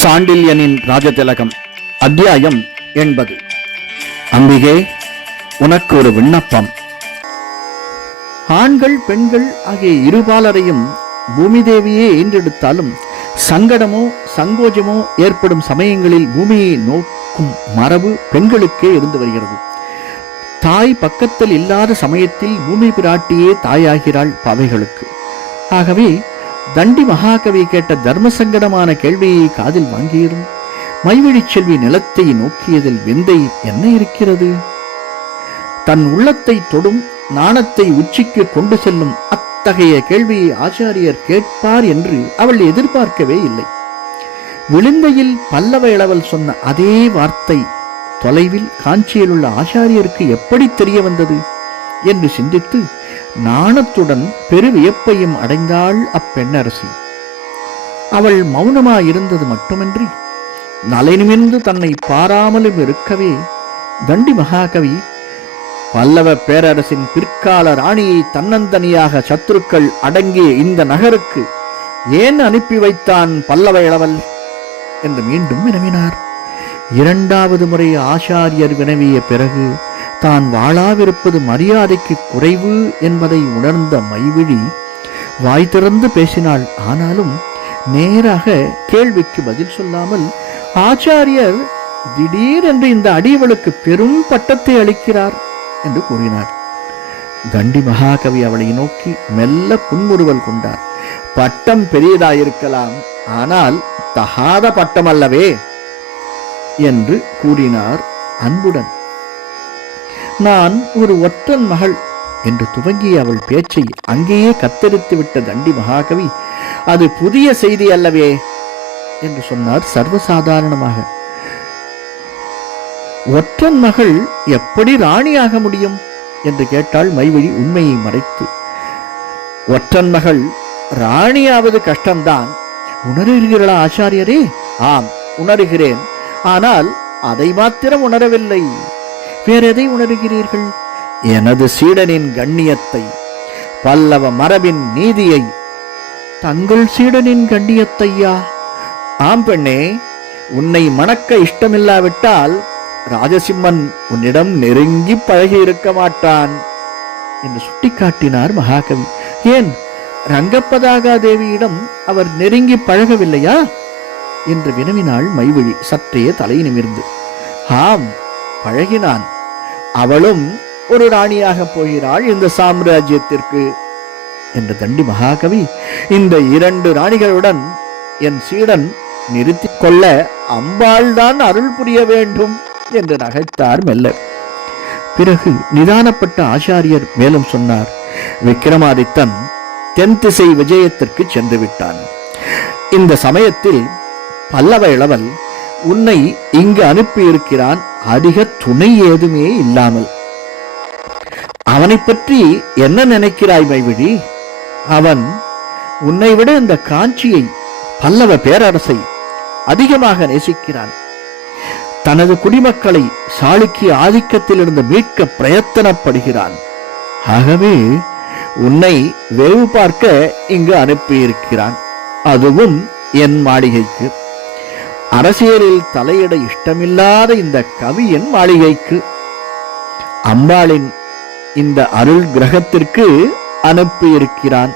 சாண்டில்யனின் ராஜதிலகம் அத்தியாயம் எண்பது. அம்பிகே உனக்கு ஒரு விண்ணப்பம். ஆண்கள் பெண்கள் ஆகிய இருபாலரையும் பூமி தேவியே ஈன்றெடுத்தாலும் சங்கடமோ சங்கோஜமோ ஏற்படும் சமயங்களில் பூமியை நோக்கும் மரபு பெண்களுக்கே இருந்து வருகிறது. தாய் பக்கத்தில் இல்லாத சமயத்தில் பூமி பிராட்டியே தாயாகிறாள் பவைகளுக்கு. ஆகவே தண்டி மகாகவி கேட்ட தர்ம சங்கடமான கேள்வியை காதில் வாங்கியிரும் மைவழிச் செல்வி நிலத்தை நோக்கியதில் விந்தை என்ன இருக்கிறது? தன் உள்ளத்தை தொடும் நாணத்தை உச்சிக்கு கொண்டு செல்லும் அத்தகைய கேள்வியை ஆச்சாரியர் கேட்பார் என்று அவள் எதிர்பார்க்கவே இல்லை. விழுந்தையில் பல்லவ இளவல் சொன்ன அதே வார்த்தை தொலைவில் காஞ்சியில் உள்ள ஆச்சாரியருக்கு எப்படி தெரிய வந்தது? என்று சிந்தித்து நாணத்துடன் பெருவியப்பையும் அடைந்தாள் அப்பெண்ணரசி. அவள் மௌனமாயிருந்தது மட்டுமின்றி நலைநிமிர்ந்து தன்னை பாராமலும் இருக்கவே தண்டி மகாகவி பல்லவ பேரரசின் பிற்கால ராணியை தன்னந்தனியாக சத்துருக்கள் அடங்கிய இந்த நகருக்கு ஏன் அனுப்பி வைத்தான் பல்லவ இளவல்? என்று மீண்டும் வினவினார். இரண்டாவது முறை ஆச்சாரியர் வினவிய பிறகு தான் வாழாவிருப்பது மரியாதைக்கு குறைவு என்பதை உணர்ந்த மைவிழி வாய் திறந்து பேசினாள். ஆனாலும் நேராக கேள்விக்கு பதில் சொல்லாமல் ஆச்சாரியர் திடீரென்று இந்த அடியவளுக்கு பெரும் பட்டத்தை அளிக்கிறார் என்று கூறினார் கண்டி மகாகவி அவளை நோக்கி மெல்ல புன்முறுவல் கொண்டார். பட்டம் பெரியதாயிருக்கலாம் ஆனால் தகாத பட்டம் அல்லவே என்று கூறினார் அன்புடன். நான் ஒரு ஒற்றன் மகள் என்று துவங்கிய அவள் பேச்சை அங்கேயே கத்தரித்து விட்ட தண்டி மகாகவி அது புதிய செய்தி அல்லவே? என்று சொன்னார் சர்வசாதாரணமாக. ஒற்றன் மகள் எப்படி ராணியாக முடியும்? என்று கேட்டாள் மைவழி உண்மையை மறைத்து. ஒற்றன் மகள் ராணியாவது கஷ்டம்தான். உணர்கிறீர்களா ஆச்சாரியரே? ஆம் உணர்கிறேன். ஆனால் அதை மாத்திரம் உணரவில்லை. வேற எதை உணர்கிறீர்கள்? எனது சீடனின் கண்ணியத்தை பல்லவ மரபின் நீதியை. தங்கள் சீடனின் கண்ணியத்தையா? ஆம் பெண்ணே உன்னை மணக்க இஷ்டமில்லாவிட்டால் ராஜசிம்மன் உன்னிடம் நெருங்கி பழகி இருக்க மாட்டான். என்று சுட்டிக்காட்டினார் மகாகவி. ஏன் ரங்கப்பதாகா தேவியிடம் அவர் நெருங்கி பழகவில்லையா? என்று வினவினாள் மைவிழி. சற்றே தலை நிமிர்ந்து. ஆம் பழகினான். அவளும் ஒரு ராணியாக போகிறாள் இந்த சாம்ராஜ்யத்திற்கு என்று தண்டி மகாகவி இந்த இரண்டு ராணிகளுடன் என் சீடன் நிறுத்திக் கொள்ள அம்பாள்தான் அருள் புரிய வேண்டும் என்று நகைத்தார் மெல்ல பிறகு நிதானப்பட்ட ஆச்சாரியர் மேலும் சொன்னார் விக்ரமாதித்தன் தென் திசை விஜயத்திற்கு சென்று விட்டான். இந்த சமயத்தில் பல்லவ இளவல் உன்னை இங்கு அனுப்பியிருக்கிறான் அதிக துணை ஏதுமே இல்லாமல். அவனை பற்றி என்ன நினைக்கிறாய் மைவிழி? அவன் உன்னை விட இந்த காஞ்சியை பல்லவ பேரரசை அதிகமாக நேசிக்கிறான். தனது குடிமக்களை சாளுக்கிய ஆதிக்கத்திலிருந்து மீட்க பிரயத்தனப்படுகிறான். ஆகவே உன்னை வேவு பார்க்க இங்கு அனுப்பியிருக்கிறான். அதுவும் என் மாளிகைக்கு. அரசியலில் தலையிட இஷ்டமில்லாத இந்த கவியின் மாளிகைக்கு அம்பாளின் இந்த அருள் கிரகத்திற்கு அனுப்பியிருக்கிறான்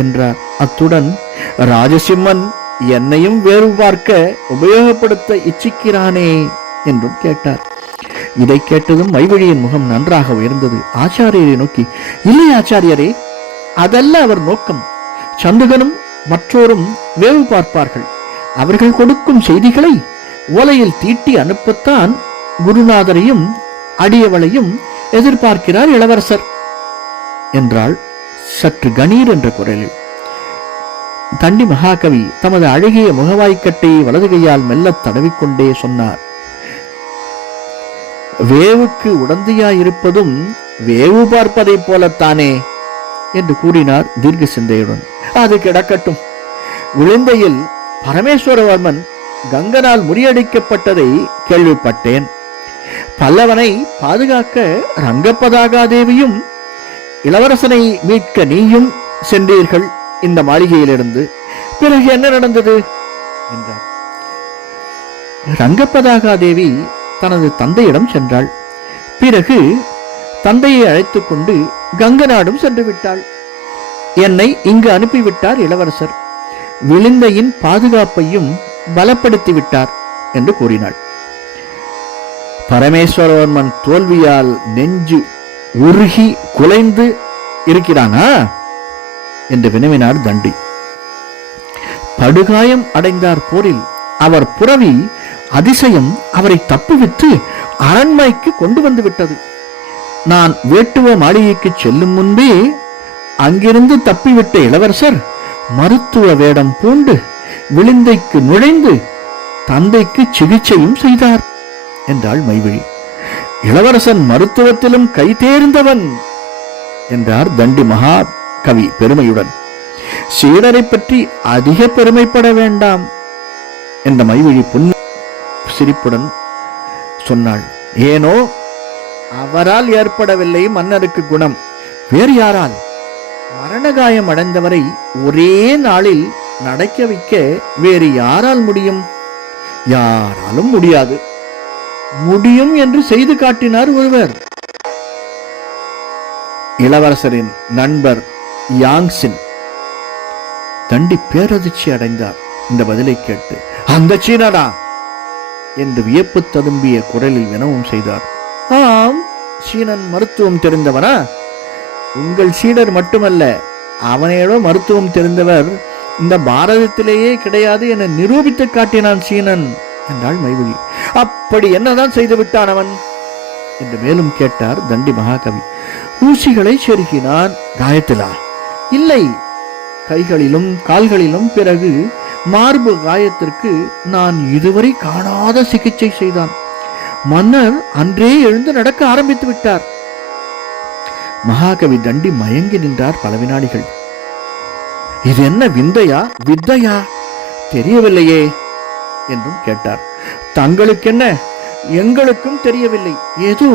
என்றார். அத்துடன் ராஜசிம்மன் என்னையும் வேறு பார்க்க உபயோகப்படுத்த இச்சிக்கிறானே என்றும் கேட்டார். இதை கேட்டதும் மைவழியின் முகம் நன்றாக உயர்ந்தது. ஆச்சாரியரை நோக்கி இல்லை ஆச்சாரியரே அதல்ல அவர் நோக்கம். சந்துகனும் மற்றோரும் வேவு பார்ப்பார்கள். அவர்கள் கொடுக்கும் செய்திகளை ஓலையில் தீட்டி அனுப்பத்தான் குருநாதரையும் அடியவளையும் எதிர்பார்க்கிறார் இளவரசர் என்றாள் சற்று கணீர் என்ற குரலில். தண்டி மகாகவி தமது அழகிய முகவாய்க்கட்டையை வலது கையால் மெல்ல தடவிக்கொண்டே சொன்னார். வேவுக்கு உடந்தையாயிருப்பதும் வேவு பார்ப்பதைப் போலத்தானே என்று கூறினார் தீர்க்க சிந்தையுடன் அது கிடக்கட்டும். விழுந்தையில் பரமேஸ்வரவர்மன் கங்கனால் முறியடிக்கப்பட்டதை கேள்விப்பட்டேன். பல்லவனை பாதுகாக்க ரங்கப்பதாகாதேவியும் இளவரசனை மீட்க நீயும் சென்றீர்கள் இந்த மாளிகையிலிருந்து. பிறகு என்ன நடந்தது? என்றார். ரங்கப்பதாகா தேவி தனது தந்தையிடம் சென்றாள். பிறகு தந்தையை அழைத்துக்கொண்டு கொண்டு கங்கநாடும் சென்று விட்டாள் என்னை இங்கு அனுப்பிவிட்டார் இளவரசர். விழுந்தையின் பாதுகாப்பையும் பலப்படுத்தி விட்டார் என்று கூறினாள். பரமேஸ்வரவர்மன் தோல்வியால் நெஞ்சு உருகி குலைந்து இருக்கிறானா? என்று வினவினார் தண்டி. படுகாயம் அடைந்தார் போரில் அவர் புறவி அதிசயம் அவரை தப்புவித்து அரண்மனைக்கு கொண்டு வந்து விட்டது நான் வேட்டுவ மாளிகைக்கு செல்லும் முன்பே அங்கிருந்து தப்பிவிட்ட இளவரசர் மருத்துவ வேடம் பூண்டு விழுந்தைக்கு நுழைந்து தந்தைக்கு சிகிச்சையும் செய்தார் என்றாள் மைவிழி. இளவரசன் மருத்துவத்திலும் கை தேர்ந்தவன் என்றார் தண்டி மகா கவி பெருமையுடன். சீடரை பற்றி அதிக பெருமைப்பட வேண்டாம் என்ற மைவிழி புன் சிரிப்புடன் சொன்னாள். ஏனோ அவரால் ஏற்படவில்லை மன்னருக்கு குணம். வேறு யாரால்? பிராணகாயம் அடைந்தவரை ஒரே நாளில் நடக்க வைக்க வேறு யாரால் முடியும்? யாராலும் முடியாது. முடியும் என்று செய்து காட்டினார் ஒருவர். இளவரசரின் நண்பர் யாங்சின் தண்டி பேரதிர்ச்சி அடைந்தார். இந்த பதிலை கேட்டு அந்த சீனடா என்று வியப்பு ததும்பிய குரலில் வினவும் செய்தார். ஆம் சீனன் மருத்துவம் தெரிந்தவனா? உங்கள் சீடர் மட்டுமல்ல அவனையோட மருத்துவம் தெரிந்தவர் இந்த பாரதத்திலேயே கிடையாது என நிரூபித்து காட்டினான் சீனன் என்றாள் மைவிழி அப்படி என்னதான் செய்து விட்டான் அவன்? என்று மேலும் கேட்டார் தண்டி மகாகவி. ஊசிகளை செருகினான். காயத்திலா? இல்லை. கைகளிலும் கால்களிலும் பிறகு மார்பு காயத்திற்கு நான் இதுவரை காணாத சிகிச்சை செய்தான். மன்னர் அன்றே எழுந்து நடக்க ஆரம்பித்து விட்டார். மகாகவி தண்டி மயங்கி நின்றார் பல வினாடிகள் இது என்ன விந்தையா? வித்தையா? தெரியவில்லையே என்றும் கேட்டார். தங்களுக்கென்ன? எங்களுக்கும் தெரியவில்லை. ஏதோ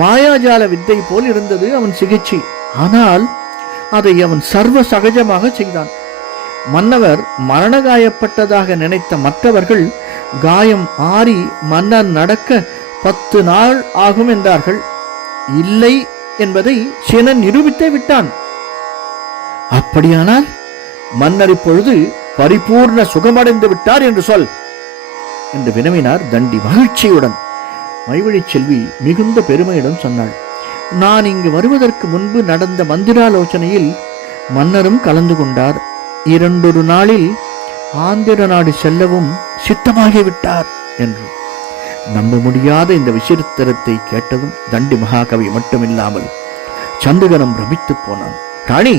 மாயாஜால வித்தை போல் இருந்தது அவன் சிகிச்சை. ஆனால் அதை அவன் சர்வ சகஜமாக செய்தான். மன்னவர் மரணகாயப்பட்டதாக நினைத்த மற்றவர்கள் காயம் ஆறி மன்னர் நடக்க பத்து நாள் ஆகும் என்றார்கள். இல்லை என்பதை சினன் நிரூபித்தே விட்டான். அப்படியானால் மன்னர் இப்பொழுது பரிபூர்ண சுகமடைந்து விட்டார் என்று சொல் என்று வினவினார் தண்டி மகிழ்ச்சியுடன். மைவழி செல்வி மிகுந்த பெருமையுடன் சொன்னாள் நான் இங்கு வருவதற்கு முன்பு நடந்த மந்திராலோசனையில் மன்னரும் கலந்து கொண்டார். இரண்டொரு நாளில் ஆந்திர நாடு செல்லவும் சித்தமாகிவிட்டார் என்று. நம்ப முடியாத இந்த விசித்திரத்தை கேட்டதும் தண்டி மகாகவி மட்டுமில்லாமல் சந்துகனம் பிரமித்து போனான். ராணி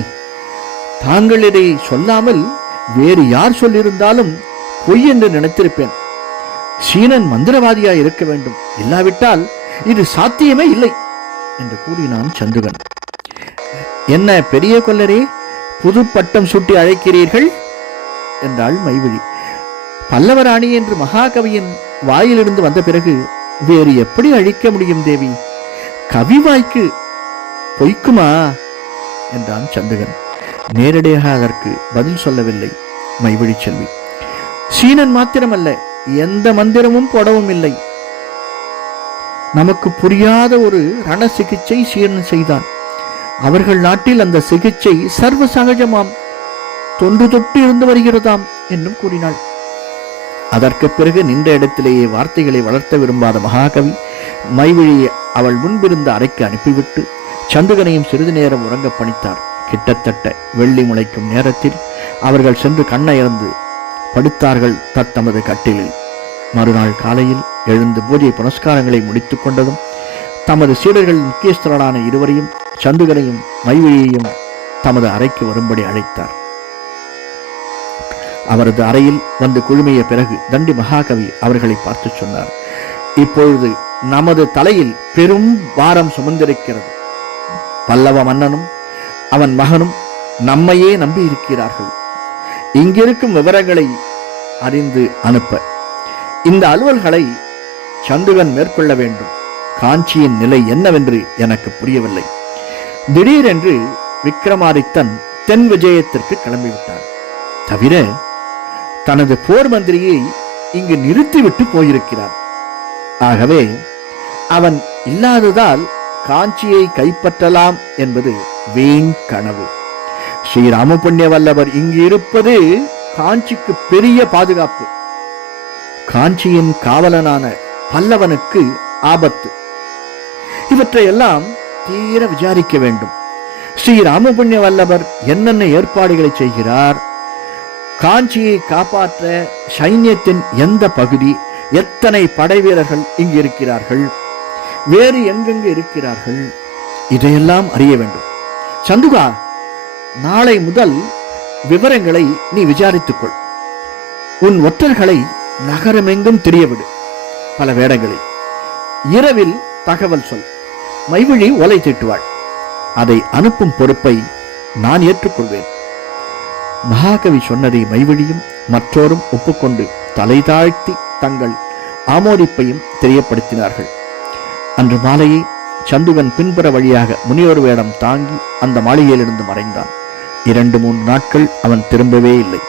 தாங்கள் இதை சொல்லாமல் வேறு யார் சொல்லியிருந்தாலும் பொய் என்று நினைத்திருப்பேன். சீனன் மந்திரவாதியாய் இருக்க வேண்டும். இல்லாவிட்டால் இது சாத்தியமே இல்லை என்று கூறினான் சந்துகன். என்ன பெரிய கொல்லரே புது பட்டம் சுட்டி அழைக்கிறீர்கள்? என்றாள் மைவிழி. பல்லவராணி என்று மகாகவியின் வாயிலிருந்து வந்த பிறகு வேறு எப்படி அழிக்க முடியும் தேவி? கவி வாய்க்கு பொய்க்குமா? என்றான் சந்துகன். நேரடியாக அதற்கு பதில் சொல்லவில்லை. மைவழி செல்வி. சீனன் மாத்திரமல்ல எந்த மந்திரமும் போடவும் இல்லை. நமக்கு புரியாத ஒரு ரண சிகிச்சை சீனன் செய்தான். அவர்கள் நாட்டில் அந்த சிகிச்சை சர்வ சகஜமாம். தொன்று தொட்டு இருந்து வருகிறதாம் என்றும் கூறினாள். அதற்கு பிறகு நின்ற இடத்திலேயே வார்த்தைகளை வளர்த்த விரும்பாத மகாகவி மைவிழியை அவள் முன்பிருந்த அறைக்கு அனுப்பிவிட்டு சந்துகனையும் சிறிது நேரம் உறங்க பணித்தார். கிட்டத்தட்ட வெள்ளி முளைக்கும் நேரத்தில் அவர்கள் சென்று கண்ணயர்ந்து படுத்தார்கள் தத்தமது கட்டிலில். மறுநாள் காலையில் எழுந்து பூஜை புனஸ்காரங்களை முடித்துக் கொண்டதும் தமது சீடர்கள் முக்கியஸ்தரான இருவரையும் சந்துகனையும் மைவிழியையும் தமது அறைக்கு வரும்படி அழைத்தார். அவரது அறையில் வந்து குழுமிய பிறகு தண்டி மகாகவி அவர்களை பார்த்து சொன்னார். இப்பொழுது நமது தலையில் பெரும் பாரம் சுமந்திருக்கிறது. பல்லவ மன்னனும் அவன் மகனும் நம்மையே நம்பி இருக்கிறார்கள் இங்கிருக்கும் விவரங்களை அறிந்து அனுப்ப. இந்த அலுவல்களை சந்துகன் மேற்கொள்ள வேண்டும். காஞ்சியின் நிலை என்னவென்று எனக்கு புரியவில்லை. திடீரென்று விக்ரமாதித்தன் தென் விஜயத்திற்கு கிளம்பிவிட்டார் தவிர தனது போர் மந்திரியை இங்கு நிறுத்திவிட்டு போயிருக்கிறான். ஆகவே அவன் இல்லாததால் காஞ்சியை கைப்பற்றலாம் என்பது வீண் கனவு. ஸ்ரீராமபுண்ணிய வல்லவர் இங்கு இருப்பது காஞ்சிக்கு பெரிய பாதுகாப்பு. காஞ்சியின் காவலனான பல்லவனுக்கு ஆபத்து. இவற்றையெல்லாம் தீர விசாரிக்க வேண்டும். ஸ்ரீ ராமபுண்ணிய வல்லவர் என்னென்ன ஏற்பாடுகளை செய்கிறார்? காஞ்சியை காப்பாற்ற சைன்யத்தின் எந்த பகுதி எத்தனை படை வீரர்கள் இங்கு இருக்கிறார்கள் வேறு எங்கெங்கு இருக்கிறார்கள் இதையெல்லாம் அறிய வேண்டும். சந்துகா நாளை முதல் விவரங்களை நீ விசாரித்துக்கொள். உன் ஒற்றர்களை நகரமெங்கும் தெரியவிடு. பல வேடங்களில் இரவில் தகவல் சொல். மைவிழி ஒலை தீட்டுவாள். அதை அனுப்பும் பொறுப்பை நான் ஏற்றுக்கொள்வேன். மகாகவி சொன்னதை மைவழியும் மற்றோரும் ஒப்புக்கொண்டு தலை தாழ்த்தி தங்கள் ஆமோதிப்பையும் தெரியப்படுத்தினார்கள். அன்று மாலையே சந்துகன் பின்புற வழியாக முனியோர் வேடம் தாங்கி அந்த மாளிகையிலிருந்து மறைந்தான். இரண்டு மூன்று நாட்கள் அவன் திரும்பவே இல்லை.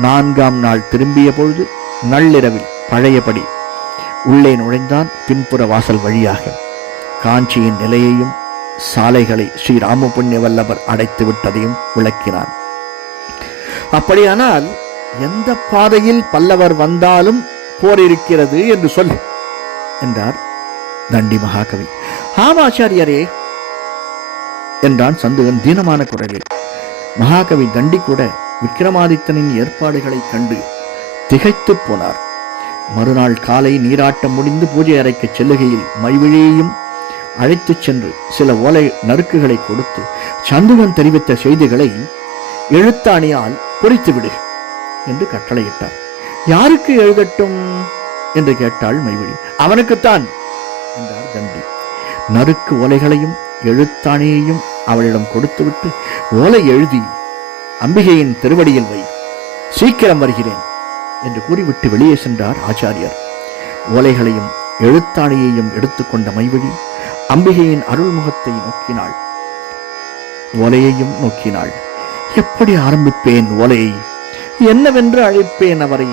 நான்காம் நாள் திரும்பிய பொழுது நள்ளிரவில் பழையபடி உள்ளே நுழைந்தான் பின்புற வாசல் வழியாக. காஞ்சியின் நிலையையும் சாலைகளை ஸ்ரீ ராமபுண்ணிய வல்லவர் அடைத்து விட்டதையும் விளக்கினான். அப்படியானால் எந்த பாதையில் பல்லவர் வந்தாலும் போர் இருக்கிறது என்று சொல் என்றார் தண்டி மகாகவி. ஆமாச்சாரியரே என்றான் சந்துகன் தீனமான குரலில். மகாகவி தண்டி கூட விக்ரமாதித்தனின் ஏற்பாடுகளைக் கண்டு திகைத்துப் போனார். மறுநாள் காலை நீராட்டம் முடிந்து பூஜை அறைக்கு செல்லுகையில் மைவிழியையும் அழைத்துச் சென்று சில ஓலை நறுக்குகளை கொடுத்து சந்துகன் தெரிவித்த செய்திகளை எழுத்தாணியால் பொறித்துவிடு என்று கட்டளையிட்டார். யாருக்கு எழுதட்டும்? என்று கேட்டாள் மைவிழி. அவனுக்குத்தான் என்றார் தண்டி நறுக்கு ஓலைகளையும் எழுத்தாணியையும் அவளிடம் கொடுத்துவிட்டு ஓலை எழுதி அம்பிகையின் திருவடியில் வை. சீக்கிரம் வருகிறேன் என்று கூறிவிட்டு வெளியே சென்றார் ஆச்சாரியர். ஓலைகளையும் எழுத்தாணியையும் எடுத்துக்கொண்ட மைவழி அம்பிகையின் அருள்முகத்தை நோக்கினாள். ஓலையையும் நோக்கினாள். எப்படி ஆரம்பிப்பேன் ஓலையை என்னவென்று அழைப்பேன் அவரை?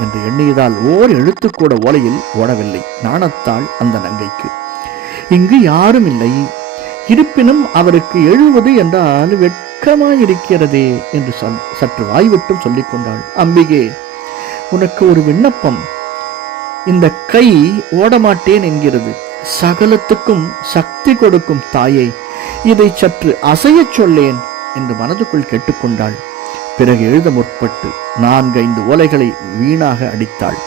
என்று எண்ணியதால் ஓர் எழுத்துக்கூட ஓலையில் ஓடவில்லை. நாணத்தாள் அந்த நங்கைக்கு. இங்கு யாரும் இல்லை. இருப்பினும் அவருக்கு எழுவது என்றால் வெட்கமாயிருக்கிறதே என்று சொல்- சற்று வாய்விட்டும் சொல்லிக் கொண்டாள். அம்பிகே உனக்கு ஒரு விண்ணப்பம். இந்த கை ஓடமாட்டேன் என்கிறது. சகலத்துக்கும் சக்தி கொடுக்கும் தாயே. இதை சற்று அசையச் சொல்லேன். என்று மனதுக்குள் கேட்டுக்கொண்டாள். பிறகு எழுத முற்பட்டு நான்கு ஐந்து ஓலைகளை வீணாக அடித்தாள்.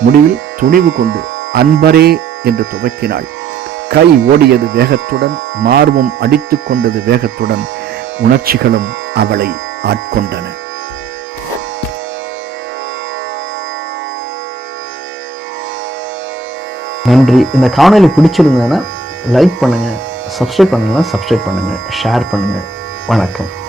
முடிவில் துணிவு கொண்டு அன்பரே என்று துவக்கினாள். கை ஓடியது வேகத்துடன் மார்பும் அடித்துக் கொண்டது வேகத்துடன் உணர்ச்சிகளும் அவளை ஆட்கொண்டன. நன்றி. இந்த காணொலி பிடிச்சிருந்ததுன்னா லைக் பண்ணுங்கள் சப்ஸ்கிரைப் பண்ணலாம் சப்ஸ்கிரைப் பண்ணுங்கள் ஷேர் பண்ணுங்கள் வணக்கம்.